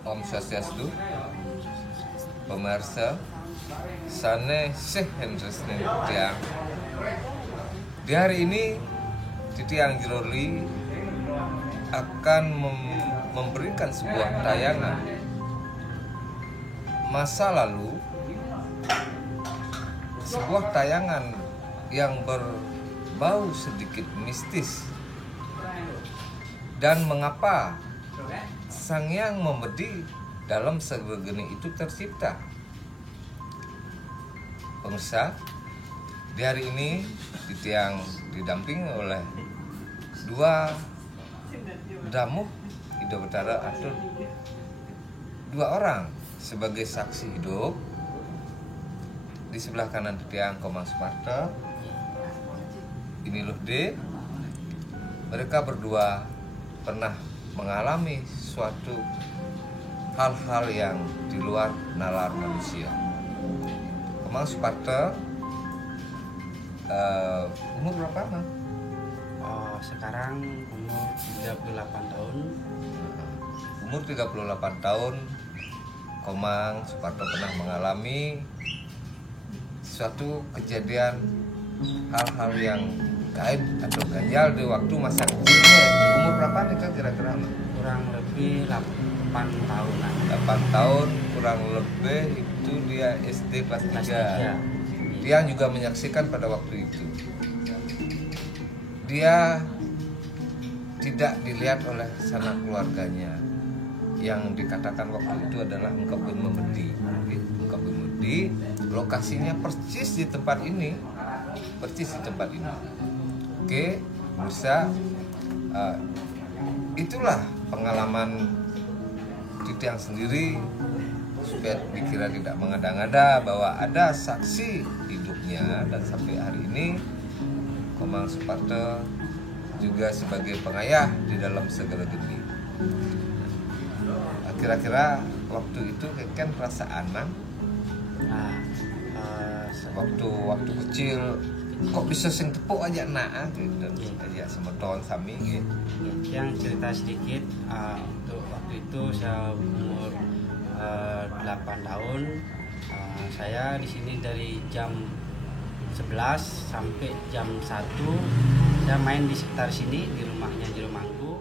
Om Swastiastu, pemirsa, Sane Syekh Hendres Tiang. Di hari ini, Tiang Jiroli akan memberikan sebuah tayangan masa lalu, sebuah tayangan yang berbau sedikit mistis, dan mengapa Sang Yang Membedi dalam segeni itu tercipta. Pemirsa, di hari ini Tiang didampingi oleh dua damu hidup betara atau dua orang sebagai saksi hidup. Di sebelah kanan Tiang Komang Suparta, ini Luhde. Mereka berdua pernah mengalami suatu hal-hal yang di luar nalar manusia. Komang Suparta umur berapa, Mang? Sekarang umur 38 tahun. Umur 38 tahun, Komang Suparta pernah mengalami suatu kejadian hal-hal yang gaib atau ganjal di waktu masa kecilnya. Umur berapa nih kira-kira? Kurang lebih 8 tahunan. 8 tahun kurang lebih, itu dia SD kelas 3. Dia juga menyaksikan pada waktu itu. Dia tidak dilihat oleh sanak keluarganya. Yang dikatakan waktu itu adalah engkau membedi. Engkau membedi, lokasinya persis di tempat ini. Persis di tempat ini. Oke, bisa. Itulah pengalaman Tiang sendiri, supaya dikira tidak mengada-ngada bahwa ada saksi hidupnya. Dan sampai hari ini Komang Suparta juga sebagai pengayah di dalam segala geni. Kira-kira waktu itu kan perasaan, Mang? Waktu kecil kok bisa sing tepuk aja nak gitu, aja semeton sami gitu. Yang cerita sedikit, untuk waktu itu saya umur 8 tahun. Saya di sini dari jam 11 sampai jam 1 saya main di sekitar sini di rumahnya Jeromangku.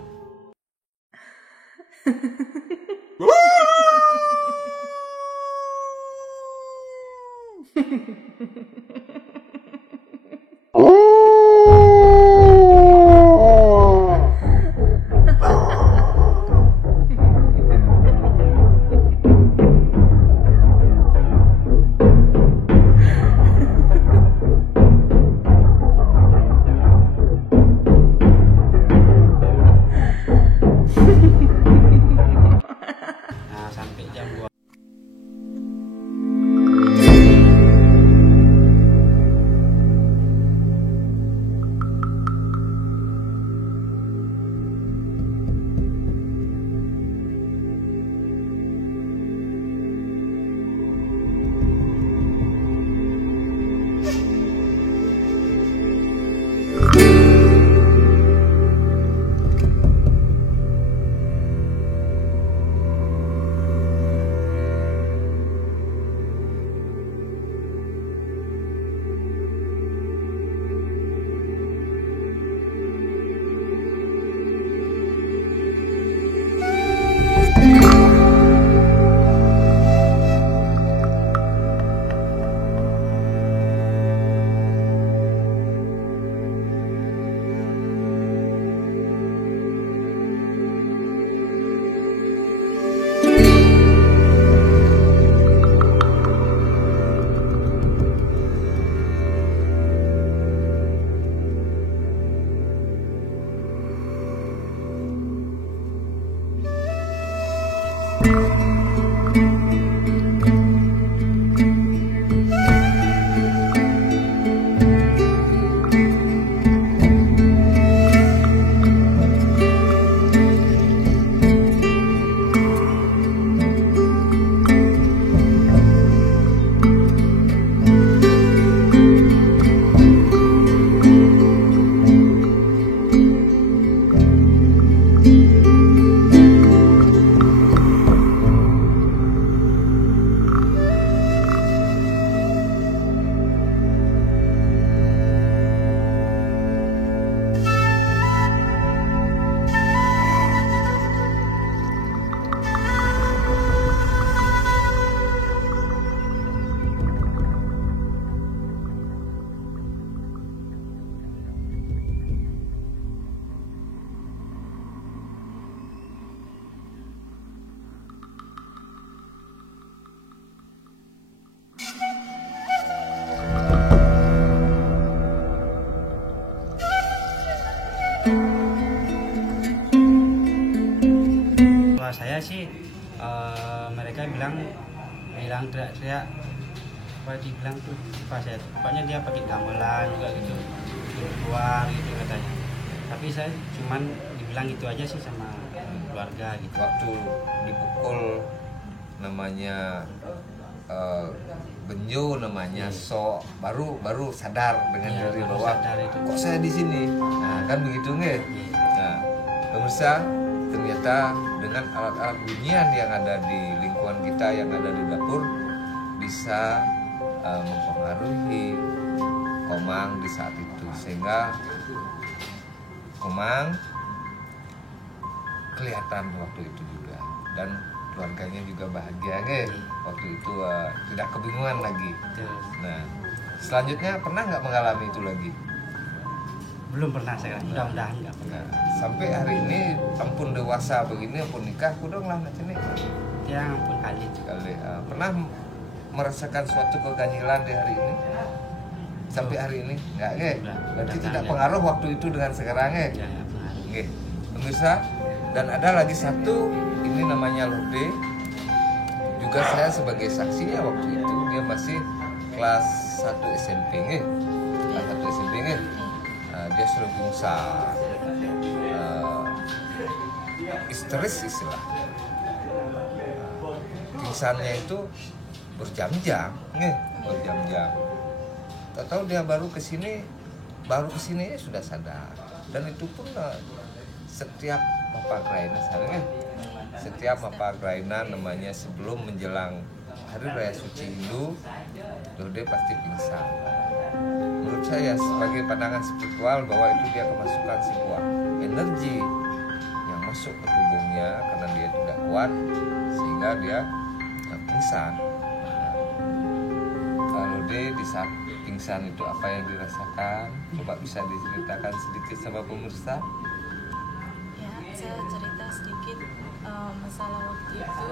Tua saya sih mereka bilang teriak-teriak, apa dibilang tuh pas saya, pokoknya dia pakai gamelan juga gitu, keluar gitu katanya. Tapi saya cuman dibilang itu aja sih sama keluarga gitu. Waktu dipukul namanya benjo namanya sok baru sadar dengan Iya, diri baru bahwa sadar itu. kok saya di sini. Nah, kan begitu nggak? Nah, pemirsa, ternyata dengan alat-alat bunyian yang ada di lingkungan kita, yang ada di dapur, bisa mempengaruhi Komang di saat itu, sehingga Komang kelihatan waktu itu juga, dan keluarganya juga bahagia kan? Waktu itu tidak kebingungan lagi. Betul. Nah, selanjutnya pernah nggak mengalami itu lagi? Belum pernah saya, mudah-mudahan nggak pernah. Nah, sampai hari ini ampun dewasa begini, ampun nikah, kudong lah macam ini. Ya ampun kali itu. Kali pernah merasakan suatu keganjilan di hari ini? Sampai hari ini nggak, ge? Berarti Udah, tidak ya. pengaruh waktu itu dengan sekarang, ge? Ya, nggak pengaruh. Oke, pemirsa, dan ada lagi satu, ini namanya Lode. Juga saya sebagai saksinya waktu itu, dia masih kelas 1 SMP, kelas 1 SMP, dia sudah pingsan, histeris istilah. Pingsannya itu berjam-jam, berjam-jam. Tahu dia baru kesini sudah sadar. Dan itu pun setiap Mapa Graina sekarang setiap Mapa Graina namanya sebelum menjelang Hari Raya Suci Hindu, Lode pasti pingsan. Menurut saya sebagai pandangan spiritual bahwa itu dia kemasukan sebuah energi yang masuk ke tubuhnya karena dia tidak kuat sehingga dia pingsan. Lode di saat pingsan itu apa yang dirasakan? Coba bisa diceritakan sedikit sama pemirsa. Ya, saya cerita sedikit masalah waktu itu,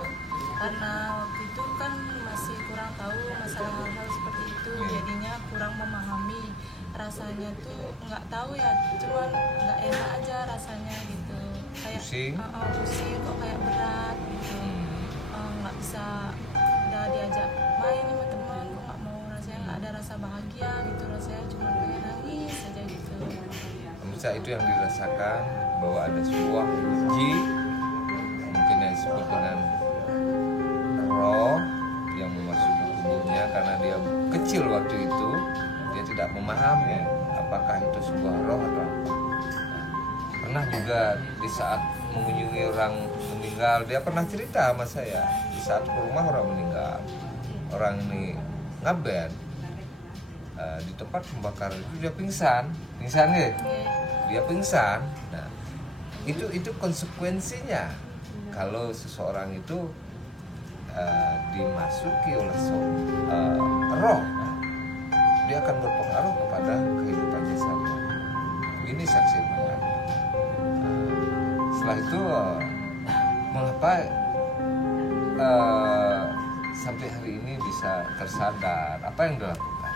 karena waktu itu kan masih kurang tahu masalah hal-hal seperti itu, jadinya kurang memahami. Rasanya tuh nggak tahu ya, cuman nggak enak aja rasanya gitu, kayak Pusing? Pusing kok kayak berat gitu, nggak bisa udah diajak main sama teman kok nggak mau, rasanya nggak ada rasa bahagia gitu, rasanya cuma kayak nangis aja gitu. Pemirsa, itu yang dirasakan bahwa ada sebuah energi mungkin yang disebut dengan roh yang memasuki tubuhnya karena dia kecil waktu itu, dia tidak memahami apakah itu sebuah roh atau apa. Pernah juga di saat mengunjungi orang meninggal, dia pernah cerita sama saya, di saat ke rumah orang meninggal, orang ini ngaben di tempat pembakaran itu dia pingsan ya? Dia pingsan. Nah, itu konsekuensinya kalau seseorang itu dimasuki oleh roh, dia akan berpengaruh kepada kehidupannya sehari-hari. Ini saksi banget. Setelah itu mengapa sampai hari ini bisa tersadar? Apa yang dilakukan?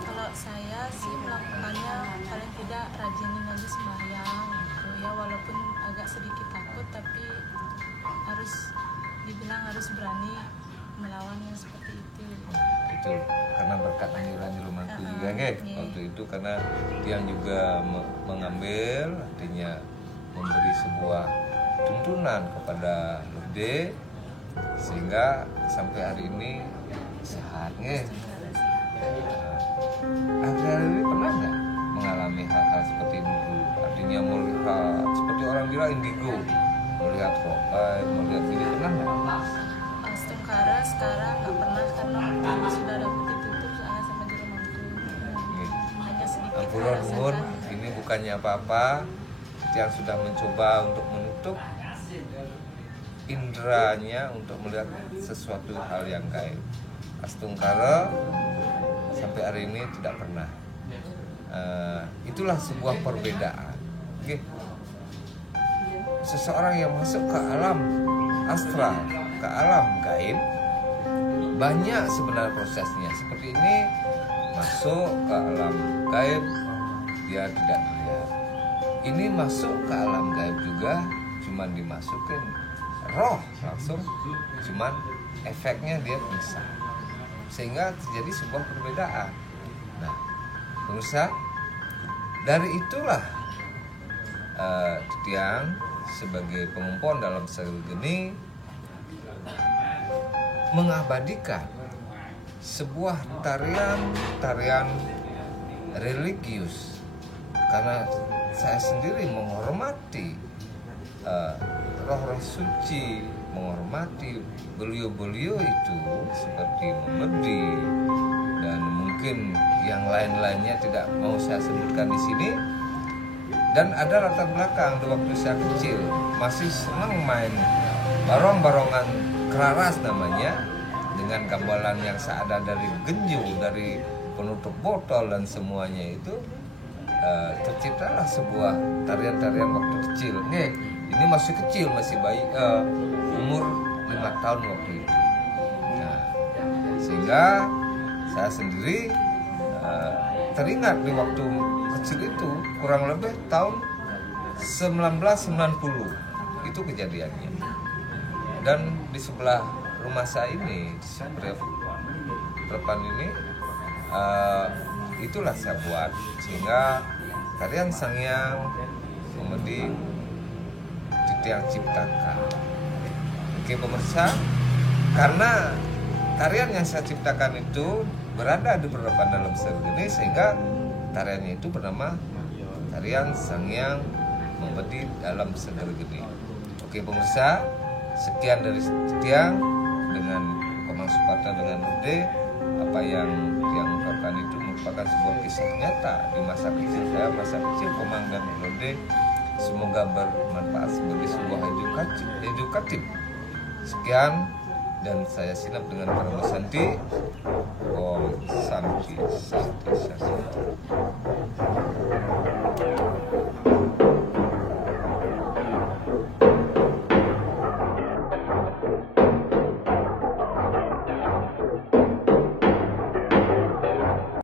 Kalau saya sih melakukannya paling tidak rajinin aja sembahyang gitu ya, walaupun agak sedikit takut tapi terus berani melawan yang seperti itu. Itu karena berkat anjuran di rumahku juga Iya. waktu itu, karena Tiang juga mengambil, artinya memberi sebuah tuntunan kepada Lode sehingga sampai hari ini sehat nggih. Akhir-akhir ini pernah nggak mengalami hal-hal seperti itu? Artinya melihat seperti orang bilang indigo, melihat profil, melihat ini, pernah nggak? Astungkara sekarang nggak pernah karena waktu sudah dapat ditutup soalnya sama di rumahku. Hanya sedikit Ampun Nur, merasakan. ini bukannya apa-apa. Yang sudah mencoba untuk menutup indranya untuk melihat sesuatu hal yang gaib. Astungkara sampai hari ini tidak pernah. Itulah sebuah perbedaan. Oke. Seseorang yang masuk ke alam astral, ke alam gaib, banyak sebenarnya prosesnya. Seperti ini masuk ke alam gaib, dia tidak melihat. Ini masuk ke alam gaib juga, cuman dimasukin roh langsung, cuman efeknya dia bisa, sehingga terjadi sebuah perbedaan. Nah, pemirsa, dari itulah Tiang sebagai pengumpul dalam segel geni mengabadikan sebuah tarian religius, karena saya sendiri menghormati roh-roh suci, menghormati beliau-beliau itu seperti Memedi dan mungkin yang lain-lainnya tidak mau saya sebutkan di sini. Dan ada latar belakang waktu saya kecil masih senang main barong-barongan keraras namanya, dengan gamelan yang seada dari genju, dari penutup botol dan semuanya itu. Terciptalah sebuah tarian-tarian waktu kecil. Nih, ini masih kecil, masih bayi, umur 5 tahun waktu itu. Nah, sehingga saya sendiri teringat di waktu kecil itu, kurang lebih tahun 1990 itu kejadiannya. Dan di sebelah rumah saya ini, di depan ini, itulah saya buat, sehingga tarian Sangyang Memedi Tiang ciptakan. Oke pemirsa, karena tarian yang saya ciptakan itu berada di beberapa dalam segel geni, sehingga tariannya itu bernama tarian Sangyang Memedi dalam segel geni. Oke pemirsa, sekian dari Tiang dengan Komang Supata dengan Lode. Apa yang ungkapkan itu merupakan sebuah kisah nyata di masa kecil saya, masa kecil Komang dan Lode. Semoga bermanfaat sebagai sebuah edukatif. Sekian, dan saya sinap dengan Parama Santi. Om Santi Santi Santi.